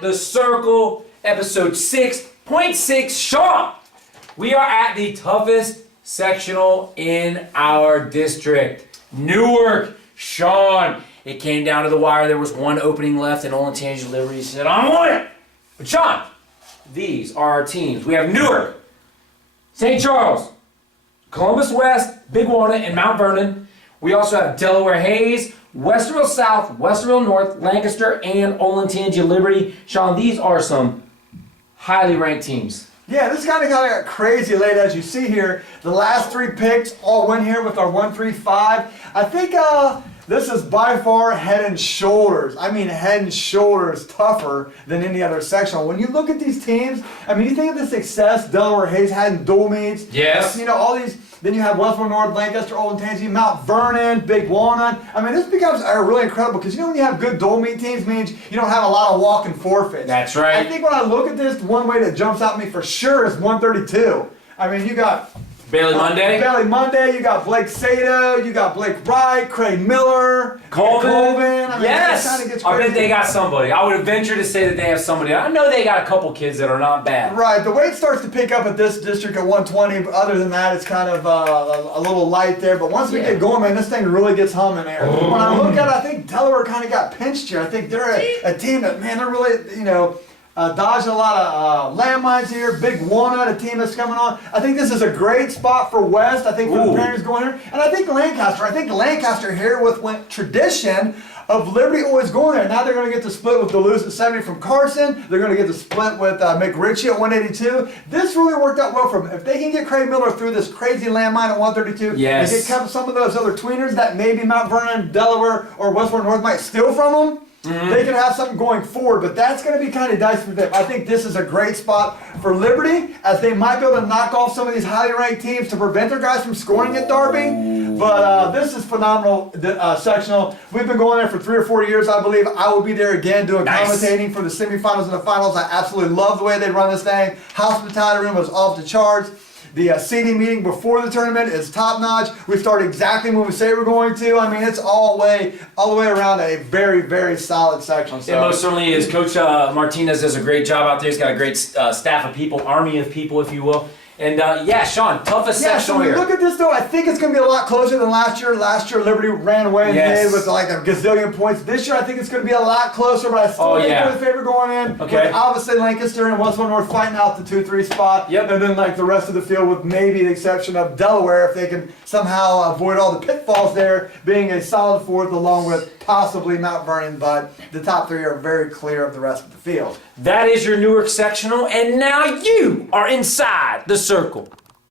the Circle, episode 6.6. Sean, we are at the toughest sectional in our district. Newark. Sean, it came down to the wire. There was one opening left, and Olentangy Liberty said, I'm on it. But Sean, these are our teams. We have Newark, St. Charles, Columbus West, Big Walnut, and Mount Vernon. We also have Delaware Hayes, Westerville South, Westerville North, Lancaster, and Olentangy Liberty. Sean, these are some highly ranked teams. Yeah, this kind of got crazy late, as you see here. The last three picks all went here with our 1-3-5. I think this is by far head and shoulders. I mean, head and shoulders tougher than any other sectional. When you look at these teams, I mean, you think of the success Delaware Hayes had in dual meets. Yes. You know, all these. Then you have Westville North, Lancaster, Olentangy, Mount Vernon, Big Walnut. I mean, this becomes really incredible because you know when you have good dual meet teams means you don't have a lot of walk and forfeits. That's right. I think when I look at this, one way that jumps out at me for sure is 132. I mean, you got Bailey Monday. Bailey Monday, you got Blake Sato, you got Blake Wright, Craig Miller, Colvin. I mean, Yes. It kind of gets I crazy. bet they got somebody. I would venture to say that they have somebody. I know they got a couple kids that are not bad. Right, the weight starts to pick up at this district at 120, but other than that, it's kind of a little light there. But once we get going, man, this thing really gets humming there. When I look at it, I think Delaware kind of got pinched here. I think they're a team that, man, they're really, you know, dodging a lot of landmines here. Big Walnut, a team that's coming on. I think this is a great spot for West. I think for the parents going here. And I think Lancaster here with tradition of Liberty always going there. Now they're going to get to split with Duluth at 70 from Carson. They're going to get to split with McRitchie at 182. This really worked out well for them. If they can get Craig Miller through this crazy landmine at 132, yes, and get some of those other tweeners that maybe Mount Vernon, Delaware, or Westport North might steal from them, they can have something going forward, but that's going to be kind of dicey for them. I think this is a great spot for Liberty, as they might be able to knock off some of these highly ranked teams to prevent their guys from scoring at Darby. But this is phenomenal sectional. We've been going there for 3 or 4 years, I believe. I will be there again doing commentating for the semifinals and the finals. I absolutely love the way they run this thing. Hospitality room was off the charts. The seating meeting before the tournament is top notch. We start exactly when we say we're going to. I mean, it's all the way around a very, very solid section. So. It most certainly is. Coach Martinez does a great job out there. He's got a great staff of people, army of people, if you will. And yeah, Sean, toughest sectional here. So look at this though. I think it's going to be a lot closer than last year. Last year, Liberty ran away and made with like a gazillion points. This year, I think it's going to be a lot closer, but I still think they're the favorite going in. Okay. With obviously Lancaster and Westport North fighting out the 2-3 spot. Yep. And then like the rest of the field, with maybe the exception of Delaware, if they can somehow avoid all the pitfalls there, being a solid fourth along with possibly Mount Vernon. But the top three are very clear of the rest of the field. That is your Newark sectional, and now you are inside the circle.